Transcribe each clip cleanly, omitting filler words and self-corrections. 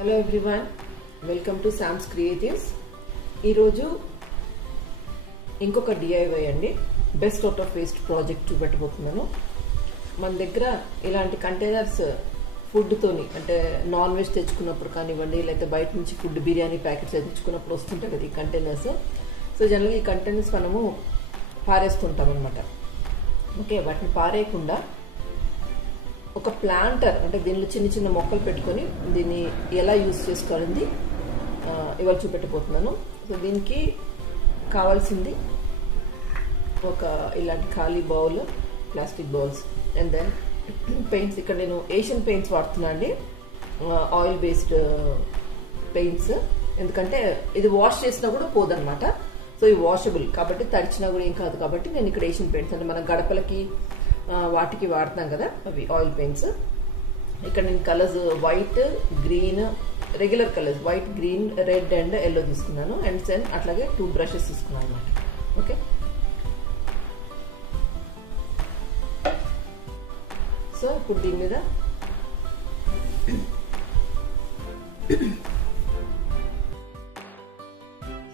Hello everyone, welcome to Sam's Creatives. ఈరోజు ఇంకొక DIY అండి, best out of waste project చూపెట్టబోతున్నాను. మన దగ్గర ఇలాంటి కంటైనర్స్ ఫుడ్తోని, అంటే నాన్ వెజ్ తెచ్చుకున్నప్పుడు కానివ్వండి, లేకపోతే బయట నుంచి ఫుడ్ బిర్యానీ ప్యాకెట్స్ తెచ్చుకున్నప్పుడు వస్తుంటాయి కదా ఈ కంటైనర్స్. సో జనరల్గా ఈ కంటైనర్స్ మనము పారేస్తుంటాం అనమాట. ఓకే, వాటిని పారేయకుండా ఒక ప్లాంటర్, అంటే దీనిలో చిన్న చిన్న మొక్కలు పెట్టుకొని దీన్ని ఎలా యూజ్ చేసుకోవాలని ఇవాళ చూపెట్టబోతున్నాను. సో దీనికి కావాల్సింది ఒక ఇలాంటి ఖాళీ bowl, plastic bowls, and then paints. ఇక్కడ నేను ఏషియన్ పెయింట్స్ వాడుతున్నా అండి, ఆయిల్ బేస్డ్ పెయింట్స్. ఎందుకంటే ఇది వాష్ చేసినా కూడా పోదనమాట. సో ఇవి వాషబుల్ కాబట్టి తడిచినా కూడా ఏం కాదు. కాబట్టి నేను ఇక్కడ ఏషియన్ పెయింట్స్, అంటే మన గడపలకి వాటికి వాడుతాం కదా, అవి ఆయిల్ పెయింట్స్. ఇక్కడ నేను colours white, green, regular colours white, green, red and yellow తీసుకున్నాను. అండ్ దెన్ అట్లాగే 2 బ్రషెస్ తీసుకున్నాను అనమాట. ఓకే, సో ఇప్పుడు దీని మీద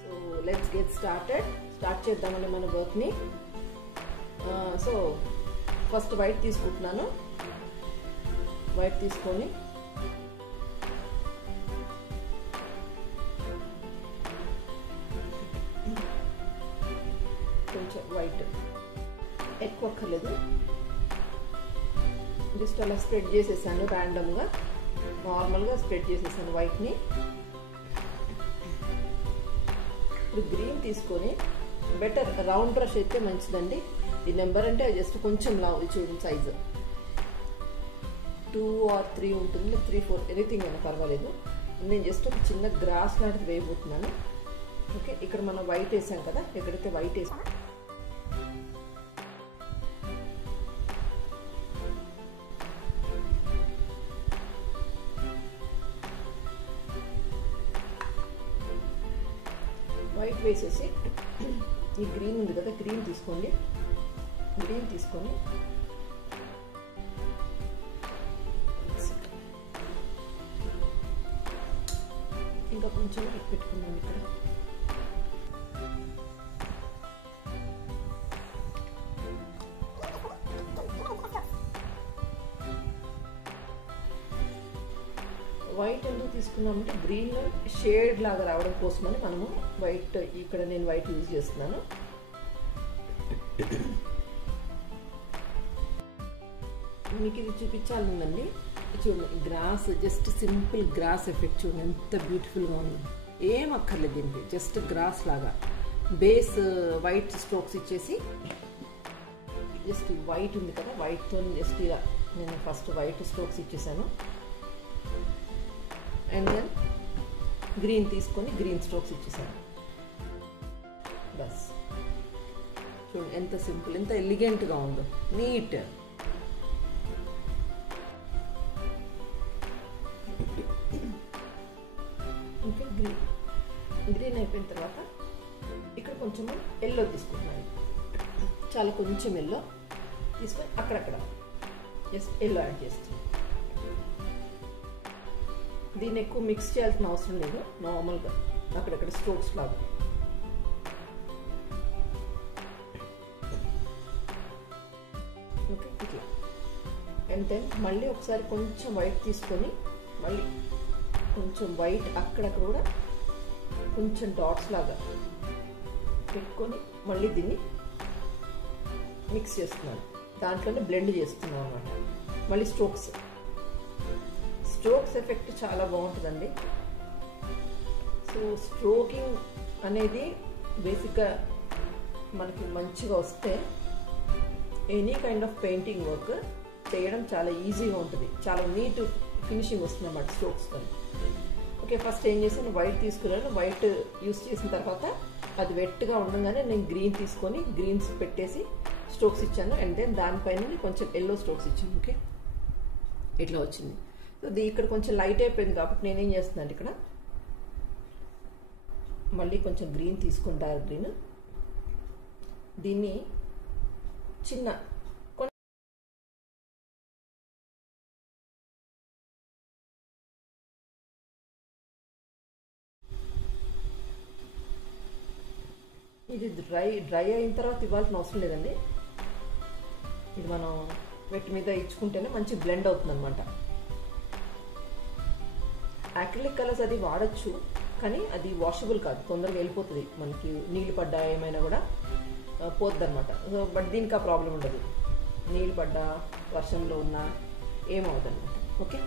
సో లెట్స్ గెట్ స్టార్ట్ చేద్దామని మన వర్క్ని. సో ఫస్ట్ వైట్ తీసుకుంటున్నాను. వైట్ తీసుకొని కొంచెం వైట్ ఎక్కువ అక్కర్లేదు, జస్ట్ అలా స్ప్రెడ్ చేసేసాను. ర్యాండమ్గా నార్మల్గా స్ప్రెడ్ చేసేసాను వైట్ని. ఇప్పుడు గ్రీన్ తీసుకొని, బెటర్ రౌండ్ బ్రష్ అయితే మంచిదండి. ఈ నెంబర్ అంటే జస్ట్ కొంచెం లావు చూడండి, సైజు 2 or 3 ఉంటుంది, 3, 4 ఎనీథింగ్ అయినా పర్వాలేదు. నేను జస్ట్ ఒక చిన్న గ్రాస్ లాంటిది వేయబోతున్నాను. ఓకే, ఇక్కడ మనం వైట్ వేసాం కదా, ఎక్కడైతే వైట్ వేసాం వైట్ వేసేసి ఈ గ్రీన్ ఉంది కదా, గ్రీన్ తీసుకోండి. గ్రీన్ తీసుకొని ఇంకా కొంచెం పెట్టుకున్నాం. ఇక్కడ వైట్ ఎందుకు తీసుకున్నామంటే గ్రీన్ షేడ్ లాగా రావడం కోసమని మనము వైట్, ఇక్కడ నేను వైట్ యూజ్ చేస్తున్నాను. మీకు ఇది చూపించాలండి, చూడండి grass, just simple grass effect చూడండి ఎంత బ్యూటిఫుల్గా ఉంది. ఏం అక్కర్లేదు దీనికి, జస్ట్ గ్రాస్ లాగా బేస్ వైట్ స్ట్రోక్స్ ఇచ్చేసి, జస్ట్ వైట్ ఉంది కదా, వైట్తో జస్ట్ ఇలా నేను ఫస్ట్ వైట్ స్ట్రోక్స్ ఇచ్చేసాను. అండ్ దెన్ గ్రీన్ తీసుకొని గ్రీన్ స్ట్రోక్స్ ఇచ్చేసాను. బస్ చూడండి ఎంత సింపుల్, ఎంత ఎలిగెంట్గా ఉందో, నీట్. ఇంకా గ్రీన్ అయిపోయిన తర్వాత ఇక్కడ కొంచెం ఎల్లో తీసుకుంటున్నాను. చాలా కొంచెం ఎల్లో తీసుకొని అక్కడక్కడ జస్ట్ ఎల్లో యాడ్ చేస్తాను. దీన్ని ఎక్కువ మిక్స్ చేయాల్సిన అవసరం లేదు, నార్మల్గా అక్కడక్కడ స్ట్రోక్స్ లాగా. ఓకే, ఇట్లా. అండ్ దెన్ మళ్ళీ ఒకసారి కొంచెం వైట్ తీసుకొని, మళ్ళీ కొంచెం వైట్ అక్కడక్కడ కూడా కొంచెం డాట్స్ లాగా పెట్టుకొని మళ్ళీ దీన్ని మిక్స్ చేస్తున్నాను. దాంట్లోనే బ్లెండ్ చేస్తున్నాను అనమాట. మళ్ళీ స్ట్రోక్స్ ఎఫెక్ట్ చాలా బాగుంటుందండి. సో స్ట్రోకింగ్ అనేది బేసిక్గా మనకి మంచిగా వస్తే any kind of painting work చేయడం చాలా ఈజీగా ఉంటుంది, చాలా నీట్ ఫినిషింగ్ వస్తుంది అన్నమాట స్ట్రోక్స్తో. ఓకే, ఫస్ట్ ఏం చేశాను, వైట్ తీసుకున్నాను. వైట్ యూస్ చేసిన తర్వాత అది వెట్గా ఉండగానే నేను గ్రీన్ తీసుకొని గ్రీన్స్ పెట్టేసి స్ట్రోక్స్ ఇచ్చాను. అండ్ దెన్ దానిపైన కొంచెం ఎల్లో స్ట్రోక్స్ ఇచ్చాను. ఓకే, ఇట్లా వచ్చింది. సో ఇక్కడ కొంచెం లైట్ అయిపోయింది కాబట్టి నేనేం చేస్తున్నాను, ఇక్కడ మళ్ళీ కొంచెం గ్రీన్ తీసుకుని, డార్క్ గ్రీన్, దీన్ని చిన్న ఇది డ్రై అయిన తర్వాత ఇవ్వాల్సిన అవసరం లేదండి. ఇది మనం వెట్ మీద ఇచ్చుకుంటేనే మంచి బ్లెండ్ అవుతుంది అనమాట. యాక్రిలిక్ కలర్స్ అది వాడచ్చు, కానీ అది వాషబుల్ కాదు, తొందరగా వెళ్ళిపోతుంది, మనకి నీళ్ళు పడ్డా ఏమైనా కూడా పోద్ది అనమాట. సో బట్ దీనికి ఆ ప్రాబ్లం ఉండదు, నీళ్ళు పడ్డా వర్షంలో ఉన్నా ఏమవుతుంది అనమాట. ఓకే,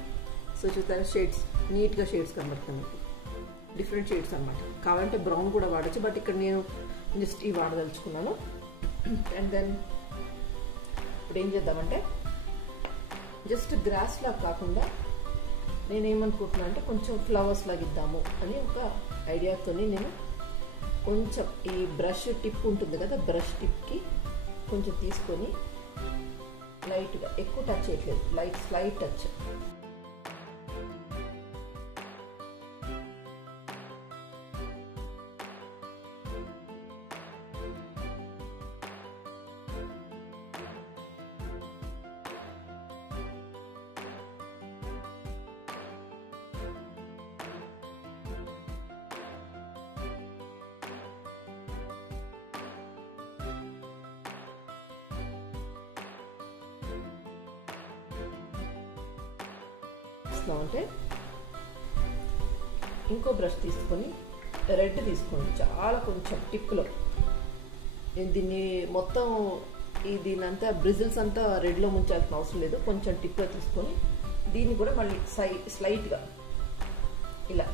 సో చూస్తారా షేడ్స్, నీట్గా షేడ్స్ కనబడుతుంది మీకు, డిఫరెంట్ షేడ్స్ అనమాట. కావాలంటే బ్రౌన్ కూడా వాడచ్చు, బట్ ఇక్కడ నేను జస్ట్ ఈ వాడదలుచుకున్నాను. అండ్ దెన్ ఇప్పుడు ఏం చేద్దామంటే జస్ట్ గ్రాస్ లాగా కాకుండా నేనేమనుకుంటున్నా అంటే కొంచెం ఫ్లవర్స్ లాగా ఇద్దాము అని ఒక ఐడియాతో నేను కొంచెం ఈ బ్రష్ టిప్ ఉంటుంది కదా, బ్రష్ టిప్కి కొంచెం తీసుకొని లైట్గా, ఎక్కువ టచ్ చేయట్లేదు, స్లైట్ టచ్. అంటే ఇంకో బ్రష్ తీసుకొని రెడ్ తీసుకోండి, చాలా కొంచెం టిప్లో. దీన్ని మొత్తం దీనంతా బ్రిజిల్స్ అంతా రెడ్లో ముంచాల్సిన అవసరం లేదు, కొంచెం టిప్లో తీసుకొని దీన్ని కూడా మళ్ళీ స్లైట్గా ఇలా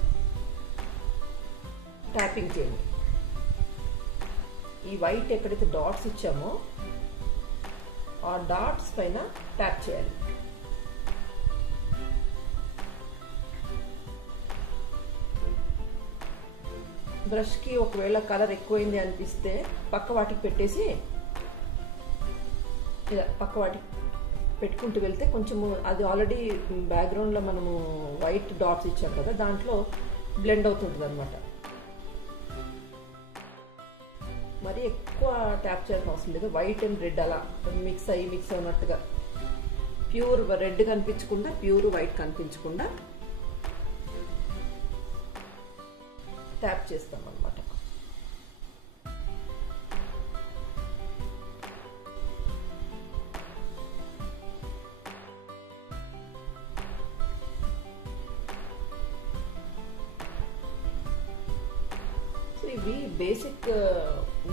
ట్యాపింగ్ చేయండి. ఈ వైట్ ఎక్కడైతే డాట్స్ ఇచ్చామో ఆ డాట్స్ పైన ట్యాప్ చేయాలి. బ్రష్కి ఒకవేళ కలర్ ఎక్కువైంది అనిపిస్తే పక్క వాటికి పెట్టేసి ఇలా పక్క వాటికి పెట్టుకుంటూ వెళ్తే కొంచెము అది ఆల్రెడీ బ్యాక్గ్రౌండ్లో మనము వైట్ డాట్స్ ఇచ్చాం కదా, దాంట్లో బ్లెండ్ అవుతుంటుంది అనమాట. మరి ఎక్కువ ట్యాప్ చేయాల్సిన అవసరం లేదు, వైట్ అండ్ రెడ్ అలా మిక్స్ అయినట్టుగా, ప్యూర్ రెడ్ కనిపించకుండా ప్యూర్ వైట్ కనిపించకుండా ట్యాప్ చేస్తాం అనమాట. సో ఇవి బేసిక్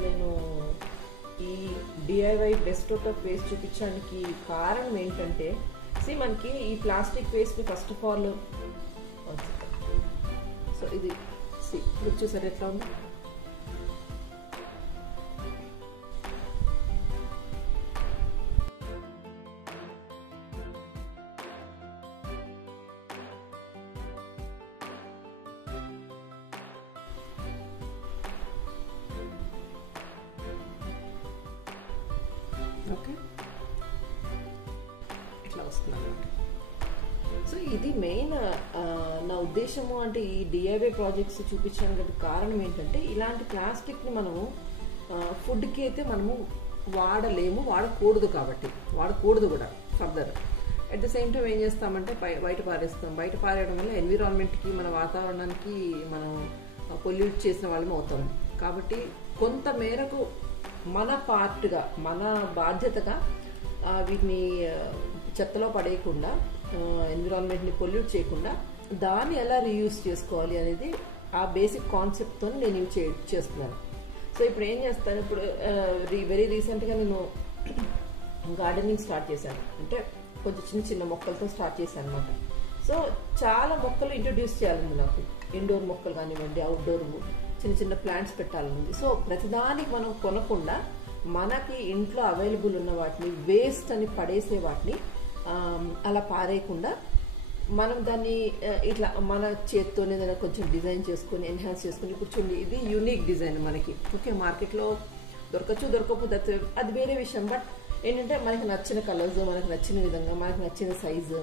నేను ఈ DIY best out of waste చూపించడానికి కారణం ఏంటంటే, మనకి ఈ plastic waste first of all, so ఇది లుక్ చూసారు ఎట్లా ఉంది. ఓకే, ఇట్లా వస్తుంది అన్నమాట. సో ఇది మెయిన్ నా ఉద్దేశము, అంటే ఈ డిఐవై ప్రాజెక్ట్స్ చూపించడానికి కారణం ఏంటంటే, ఇలాంటి ప్లాస్టిక్ని మనము ఫుడ్కి అయితే మనము వాడకూడదు కాబట్టి, వాడకూడదు కూడా further. At the same time ఏం చేస్తామంటే బయట పారేస్తాం. బయట పారేయడం వల్ల ఎన్విరాన్మెంట్కి, మన వాతావరణానికి మనం పొల్యూట్ చేసిన వాళ్ళం అవుతాం. కాబట్టి కొంత మేరకు మన పార్ట్గా, మన బాధ్యతగా వీటిని చెత్తలో పడేయకుండా, ఎన్విరాన్మెంట్ని పొల్యూట్ చేయకుండా దాన్ని ఎలా రీయూజ్ చేసుకోవాలి అనేది ఆ బేసిక్ కాన్సెప్ట్తో నేను ఇవి చేస్తున్నాను. సో ఇప్పుడు ఏం చేస్తాను, ఇప్పుడు వెరీ రీసెంట్గా నేను గార్డెనింగ్ స్టార్ట్ చేశాను. అంటే కొంచెం చిన్న చిన్న మొక్కలతో స్టార్ట్ చేశాను అనమాట. సో చాలా మొక్కలు ఇంట్రొడ్యూస్ చేయాలండి నాకు, ఇండోర్ మొక్కలు కానివ్వండి, అవుట్డోర్ చిన్న చిన్న ప్లాంట్స్ పెట్టాలనుంది. సో ప్రతిదానికి మనం కొనకుండా మనకి ఇంట్లో అవైలబుల్ ఉన్న వాటిని, వేస్ట్ అని పడేసే వాటిని అలా పారేయకుండా మనం దాన్ని ఇట్లా మన చేతితో ఏదైనా కొంచెం డిజైన్ చేసుకొని ఎన్హాన్స్ చేసుకొని, ఇప్పుడు చూడండి ఇది యూనిక్ డిజైన్ మనకి. ఓకే, మార్కెట్లో దొరకపోతే అది వేరే విషయం. బట్ ఏంటంటే మనకి నచ్చిన కలర్స్, మనకు నచ్చిన విధంగా, మనకు నచ్చిన సైజు